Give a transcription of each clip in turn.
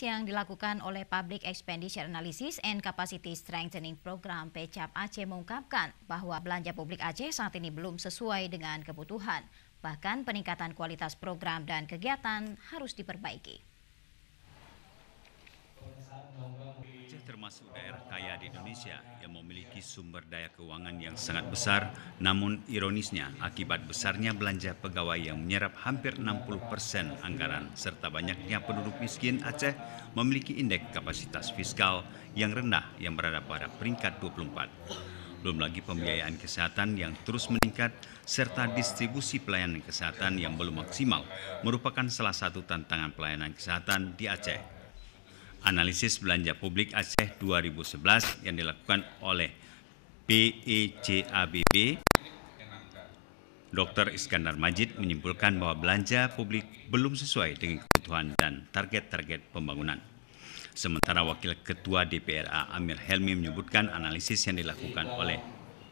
Yang dilakukan oleh Public Expenditure Analysis and Capacity Strengthening Program PECAP Aceh mengungkapkan bahwa belanja publik Aceh saat ini belum sesuai dengan kebutuhan. Bahkan peningkatan kualitas program dan kegiatan harus diperbaiki. Aceh termasuk daerah kaya di Indonesia yang memiliki sumber daya keuangan yang sangat besar, namun ironisnya akibat besarnya belanja pegawai yang menyerap hampir 60% anggaran serta banyaknya penduduk miskin, Aceh memiliki indeks kapasitas fiskal yang rendah yang berada pada peringkat 24. Belum lagi pembiayaan kesehatan yang terus meningkat serta distribusi pelayanan kesehatan yang belum maksimal merupakan salah satu tantangan pelayanan kesehatan di Aceh. Analisis belanja publik Aceh 2011 yang dilakukan oleh PECABB, Dr. Iskandar Majid menyimpulkan bahwa belanja publik belum sesuai dengan kebutuhan dan target-target pembangunan. Sementara Wakil Ketua DPRA Amir Helmi menyebutkan analisis yang dilakukan oleh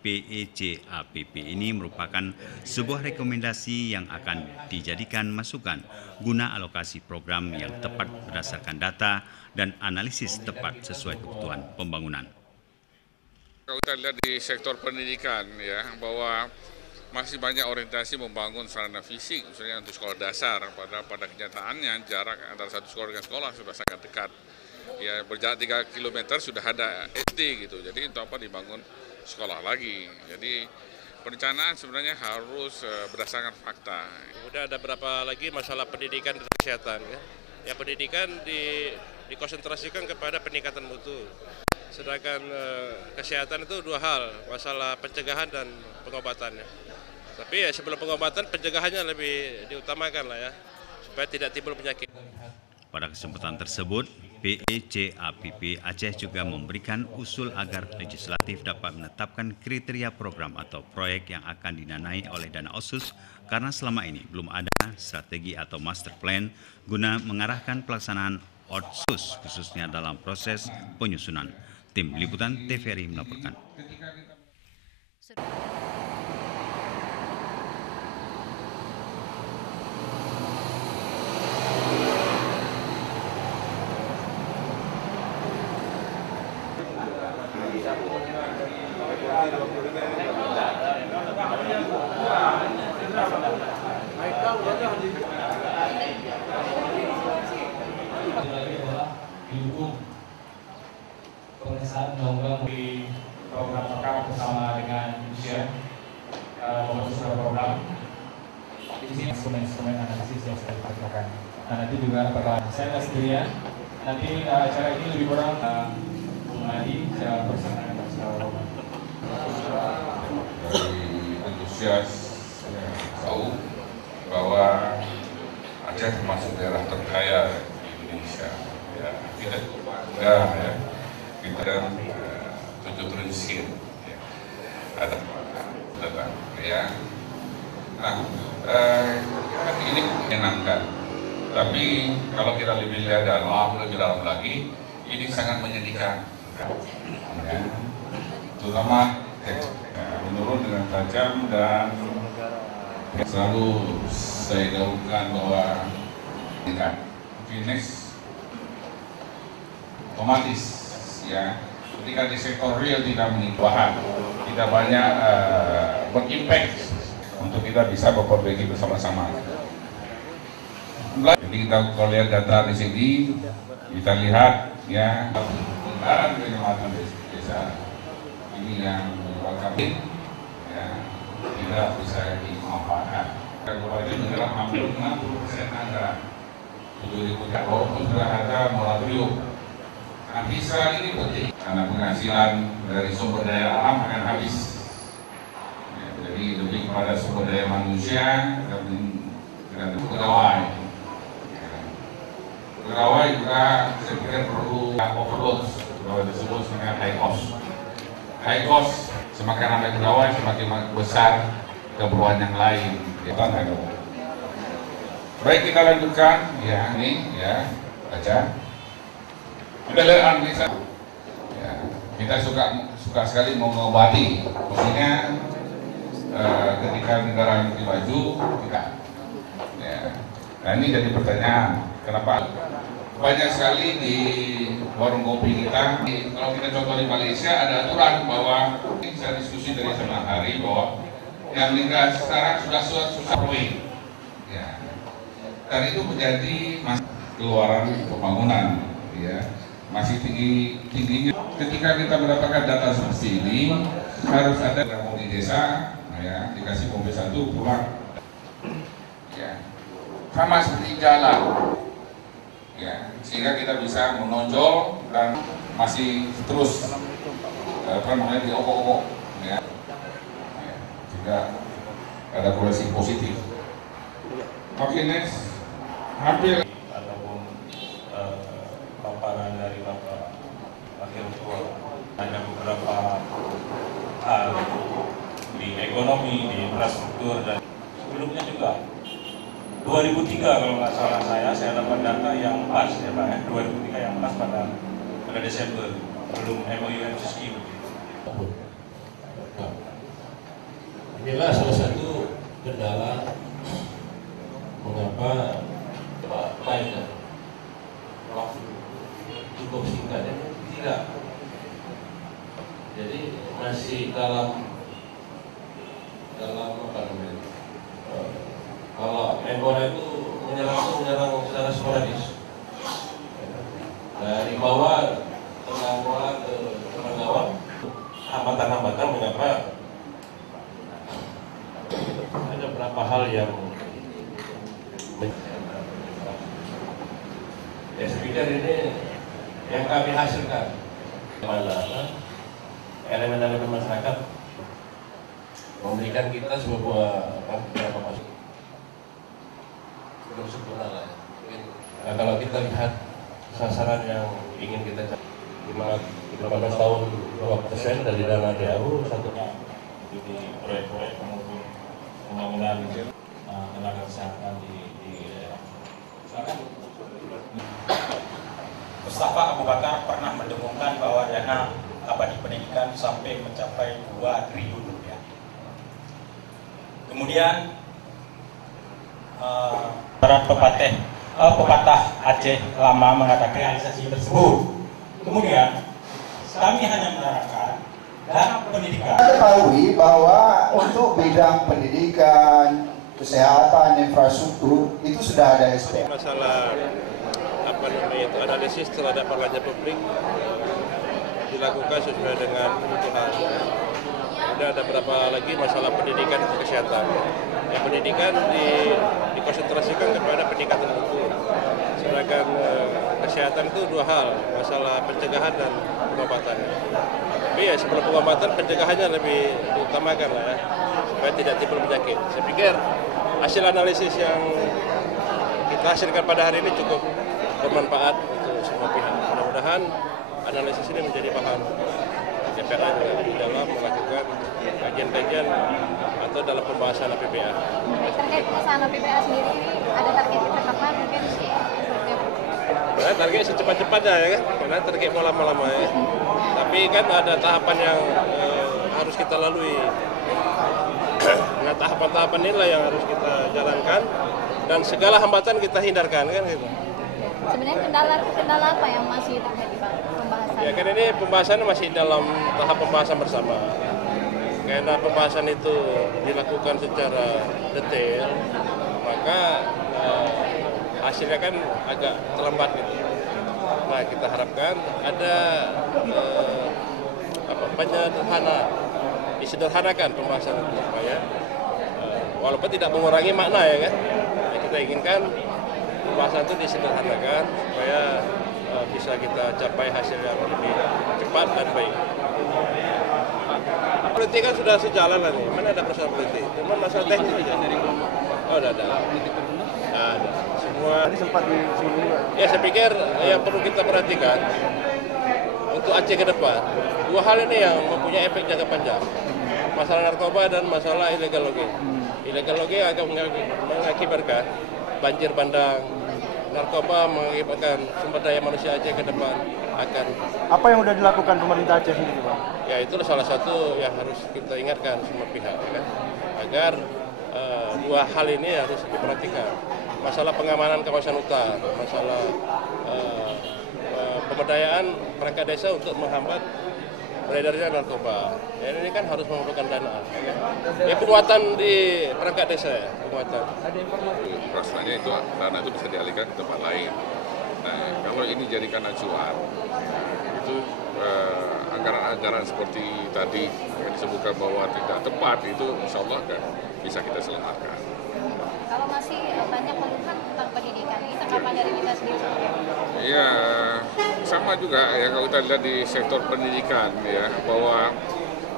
PECABB ini merupakan sebuah rekomendasi yang akan dijadikan masukan guna alokasi program yang tepat berdasarkan data dan analisis tepat sesuai kebutuhan pembangunan. Kalau kita lihat di sektor pendidikan ya, bahwa masih banyak orientasi membangun sarana fisik, misalnya untuk sekolah dasar, pada kenyataannya jarak antara satu sekolah dengan sekolah sudah sangat dekat. Ya, berjarak 3 km sudah ada SD gitu, jadi untuk apa dibangun sekolah lagi. Jadi perencanaan sebenarnya harus berdasarkan fakta. Kemudian ada berapa lagi masalah pendidikan dan kesehatan ya. Ya pendidikan dikonsentrasikan kepada peningkatan mutu. Sedangkan kesehatan itu dua hal, masalah pencegahan dan pengobatannya. Tapi ya sebelum pengobatan pencegahannya lebih diutamakan lah ya, supaya tidak timbul penyakit. Pada kesempatan tersebut, PECABB Aceh juga memberikan usul agar legislatif dapat menetapkan kriteria program atau proyek yang akan didanai oleh dana OSUS karena selama ini belum ada strategi atau master plan guna mengarahkan pelaksanaan OSUS khususnya dalam proses penyusunan. Tim Liputan TVRI melaporkan. Didukung pengesahan undang-undang di program PECAP bersama dengan Indonesia membentuk program di sini instrumen analisis yang sudah dikerjakan. Nah nanti juga bakalan saya nggak sendirian. Nanti acara ini lebih kurang Bung saya bersama dengan Dari antusias tahu bahwa Aceh termasuk daerah terkaya di Indonesia. Ya, kita bangga ya, kita dan 7 triliun ya. Ada ya. Nah, ini menyenangkan. Tapi kalau kita lebih lihat lebih dalam lagi, ini sangat menyedihkan. Ya. Terutama menurun dengan tajam dan selalu saya gaungkan bahwa Phoenix otomatis ya ketika di sektor real tidak meningkat, tidak banyak berimpact untuk kita bisa memperbaiki bersama-sama. Jadi kita kalau lihat data di sini kita lihat ya anggaran penyelamatan desa ini yang merupakan ya tidak bisa dimanfaatkan. Kabupaten menyerap hampir 60% anggaran. 2000 walaupun sudah ada moratorium. Nah, bisa ini penting karena penghasilan dari sumber daya alam akan habis. Ya, jadi lebih kepada sumber daya manusia dan pegawai. Ya. Pegawai juga saya pikir perlu overload, kalau disebut dengan high cost. High cost, semakin ramai pegawai, semakin besar keperluan yang lain. Baik, kita lanjutkan ya ini ya baca. Kita lihat analisa. Ya, kita suka sekali mengobati. Maksudnya ketika negara lebih maju kita. Ya. Nah ini jadi pertanyaan, kenapa banyak sekali di warung kopi kita. Kalau kita contoh di Malaysia ada aturan bahwa bisa diskusi dari senang hari bahwa yang meninggal sekarang sudah susah proyek. Ya. Dan itu menjadi keluaran pembangunan, ya masih tingginya. Ketika kita mendapatkan data seperti ini, harus ada yang mau di desa, ya dikasih mobil satu pulang. Ya. Sama seperti jalan. Ya, sehingga kita bisa menonjol dan masih terus diobok-obok, ya. Jika ada korelasi positif. Oke, next. Hampir ataupun paparan dari Bapak Wakil Ketua, ada beberapa hal di ekonomi, di infrastruktur, dan sebelumnya juga 2003 kalau nggak salah saya dapat data yang pas ya Pak ya, 2003 yang pas pada Desember, belum MOU MCSI. Inilah salah satu kendala mengapa baiknya waktu cukup singkat ya, tidak. Jadi masih dalam apa namanya? Kalau Menpora itu menyerang secara sporadis dari bawah tengah bola ke bawah. Hambatan-hambatan mengapa ada beberapa hal yang saya pikir ini yang kami hasilkan mana elemen-elemen masyarakat memberikan kita sebuah beberapa masukan. Belum sempurna lah. Nah, kalau kita lihat sasaran yang ingin kita capai 15 tahun 2% dari dana DAU, satunya di proyek-proyek maupun pembangunan tenaga kesehatan di daerah. Mustafa Abu Bakar pernah mendengungkan bahwa dana abadi pendidikan sampai mencapai 2 triliun rupiah. Kemudian para pepatah Aceh lama mengatakan realisasi tersebut. Kemudian kami hanya menerangkan dana pendidikan. Kita ketahui bahwa untuk bidang pendidikan, kesehatan, infrastruktur itu sudah ada SPM. Masalah analisis terhadap belanja publik dilakukan sesuai dengan kebutuhan. Kemudian ada beberapa lagi masalah pendidikan dan kesehatan. Yang pendidikan dikonsentrasikan kepada peningkatan mutu. Sedangkan kesehatan itu dua hal, masalah pencegahan dan pengobatan. Tapi ya sebelum pengobatan, pencegahannya lebih diutamakan lah ya, supaya tidak timbul penyakit. Saya pikir hasil analisis yang kita hasilkan pada hari ini cukup bermanfaat untuk semua pihak. Mudah-mudahan analisis ini menjadi bahan DPR di dalam melakukan kajian-kajian atau dalam pembahasan APBA. Terkait pembahasan APBA sendiri, ada target kapan mungkin? Nah, target secepat-cepatnya ya kan, karena target mau lama-lama ya. Tapi kan ada tahapan yang harus kita lalui. Nah, tahapan-tahapan inilah yang harus kita jalankan dan segala hambatan kita hindarkan kan gitu. Sebenarnya kendala apa yang masih terjadi Pak pembahasan? Ya kan ini pembahasan masih dalam tahap pembahasan bersama. Karena pembahasan itu dilakukan secara detail, maka hasilnya kan agak terlambat gitu. Nah, kita harapkan ada disederhanakan pembahasan itu supaya walaupun tidak mengurangi makna ya kan. Nah, kita inginkan pembahasan itu disederhanakan supaya bisa kita capai hasil yang lebih cepat dan baik. Politik kan sudah sejalan lah nih, mana ada persoalan politik, cuma masalah teknis aja. Oh, udah ada. Ada. Semua. Ya, saya pikir yang perlu kita perhatikan untuk Aceh ke depan, dua hal ini yang mempunyai efek jangka panjang. Masalah narkoba dan masalah illegal logging. Illegal logging akan mengakibatkan banjir bandang, narkoba mengakibatkan sumber daya manusia Aceh ke depan akan. Apa yang sudah dilakukan pemerintah Aceh sendiri, Pak? Ya, itu salah satu yang harus kita ingatkan semua pihak, ya kan? Agar dua hal ini harus diperhatikan. masalah pengamanan kawasan hutan, masalah pemberdayaan perangkat desa untuk menghambat beredarnya narkoba. Ya, ini kan harus memerlukan dana. Ya, penguatan di perangkat desa, ya, penguatan. Rasanya itu dana itu bisa dialihkan ke tempat lain. Nah, kalau ini jadikan acuan, itu anggaran-anggaran seperti tadi yang disebutkan bahwa tidak tepat itu insya Allah kan bisa kita selamatkan. Kalau masih banyak keluhan tentang pendidikan, ini tanggapan dari kita sendiri? Ya, sama juga ya kalau kita lihat di sektor pendidikan ya, bahwa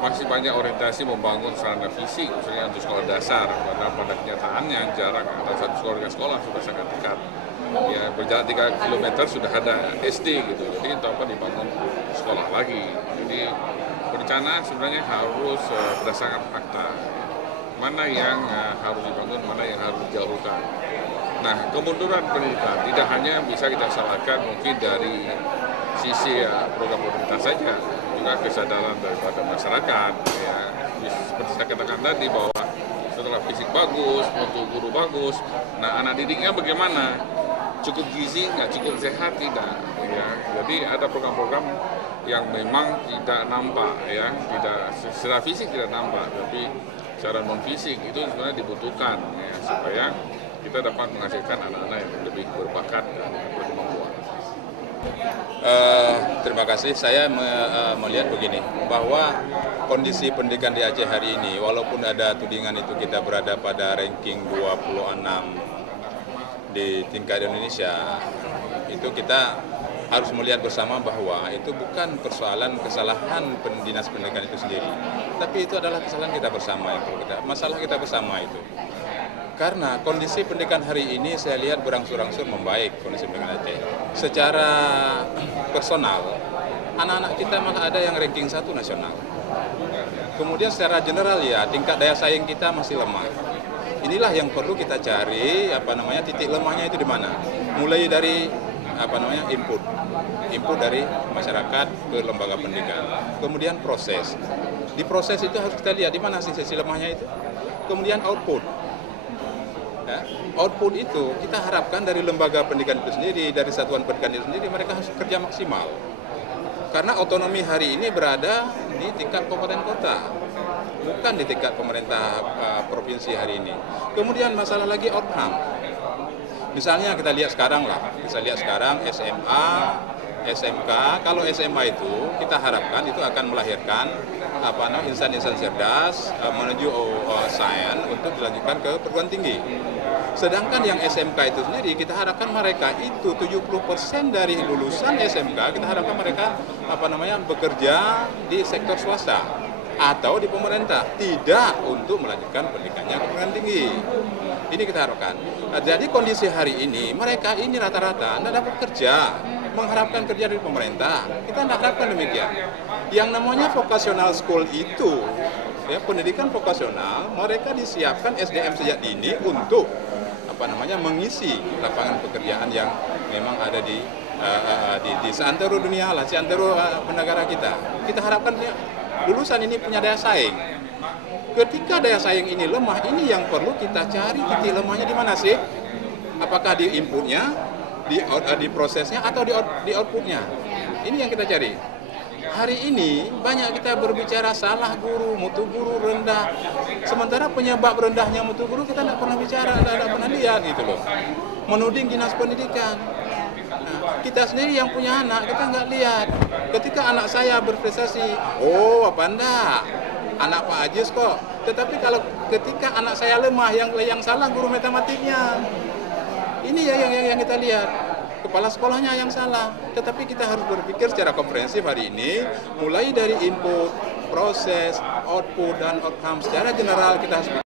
masih banyak orientasi membangun sarana fisik, khususnya untuk sekolah dasar, karena pada kenyataannya jarak antara satu sekolah dengan sekolah sudah sangat dekat. Ya, berjalan 3 km sudah ada SD gitu, jadi untuk apa dibangun sekolah lagi. Jadi perencanaan sebenarnya harus berdasarkan fakta. Mana yang harus dibangun, mana yang harus dijauhkan. Nah, kemunduran pendidikan tidak hanya bisa kita salahkan mungkin dari sisi program pemerintah saja, juga kesadaran daripada masyarakat. Ya, seperti saya katakan tadi bahwa setelah fisik bagus, mutu guru bagus, nah anak didiknya bagaimana? Cukup gizi, nggak cukup sehat tidak. Ya, jadi ada program-program yang memang tidak nampak, ya, tidak secara fisik tidak nampak, tapi secara non fisik itu sebenarnya dibutuhkan ya, supaya kita dapat menghasilkan anak-anak yang lebih berbakat dan berkemampuan. Terima kasih. Saya melihat begini, bahwa kondisi pendidikan di Aceh hari ini, walaupun ada tudingan itu kita berada pada ranking 26 di tingkat Indonesia, itu kita harus melihat bersama bahwa itu bukan persoalan kesalahan dinas pendidikan itu sendiri, tapi itu adalah kesalahan kita bersama, masalah kita bersama itu. Karena kondisi pendidikan hari ini saya lihat berangsur-angsur membaik kondisi pendidikan Aceh. Secara personal, anak-anak kita malah ada yang ranking 1 nasional. Kemudian secara general ya, tingkat daya saing kita masih lemah. Inilah yang perlu kita cari, titik lemahnya itu di mana. Mulai dari input dari masyarakat ke lembaga pendidikan. Kemudian proses. Di proses itu harus kita lihat di mana sisi lemahnya itu. Kemudian output. Ya, output itu kita harapkan dari lembaga pendidikan itu sendiri, dari satuan pendidikan itu sendiri, mereka harus kerja maksimal. Karena otonomi hari ini berada di tingkat kabupaten kota, bukan di tingkat pemerintah provinsi hari ini. Kemudian masalah lagi outcome. Misalnya kita lihat sekarang SMA, SMK. Kalau SMA itu kita harapkan itu akan melahirkan insan-insan cerdas menuju sains untuk dilanjutkan ke perguruan tinggi. Sedangkan yang SMK itu sendiri kita harapkan mereka itu 70% dari lulusan SMK kita harapkan mereka bekerja di sektor swasta atau di pemerintah, tidak untuk melanjutkan pendidikannya ke perguruan tinggi. Ini kita harapkan. Nah, jadi kondisi hari ini mereka ini rata-rata tidak dapat kerja, mengharapkan kerja dari pemerintah. Kita tidak harapkan demikian. Yang namanya vocational school itu, ya, pendidikan vokasional, mereka disiapkan SDM sejak dini untuk mengisi lapangan pekerjaan yang memang ada di seantero dunia lah, seantero negara kita. Kita harapkan lulusan ini punya daya saing. Ketika daya saing ini lemah, ini yang perlu kita cari titik lemahnya di mana sih? Apakah di inputnya, di prosesnya, atau di outputnya? Ini yang kita cari. Hari ini banyak kita berbicara salah guru, mutu guru rendah. Sementara penyebab rendahnya mutu guru kita tidak pernah bicara, tidak pernah lihat gitu loh. Menuding dinas pendidikan. Nah, kita sendiri yang punya anak, kita nggak lihat. Ketika anak saya berprestasi, apa enggak? Anak Pak Ajis kok. Tetapi kalau ketika anak saya lemah, yang salah guru matematiknya. Ini yang kita lihat. Kepala sekolahnya yang salah. Tetapi kita harus berpikir secara komprehensif hari ini, mulai dari input, proses, output, dan outcome. Secara general kita harus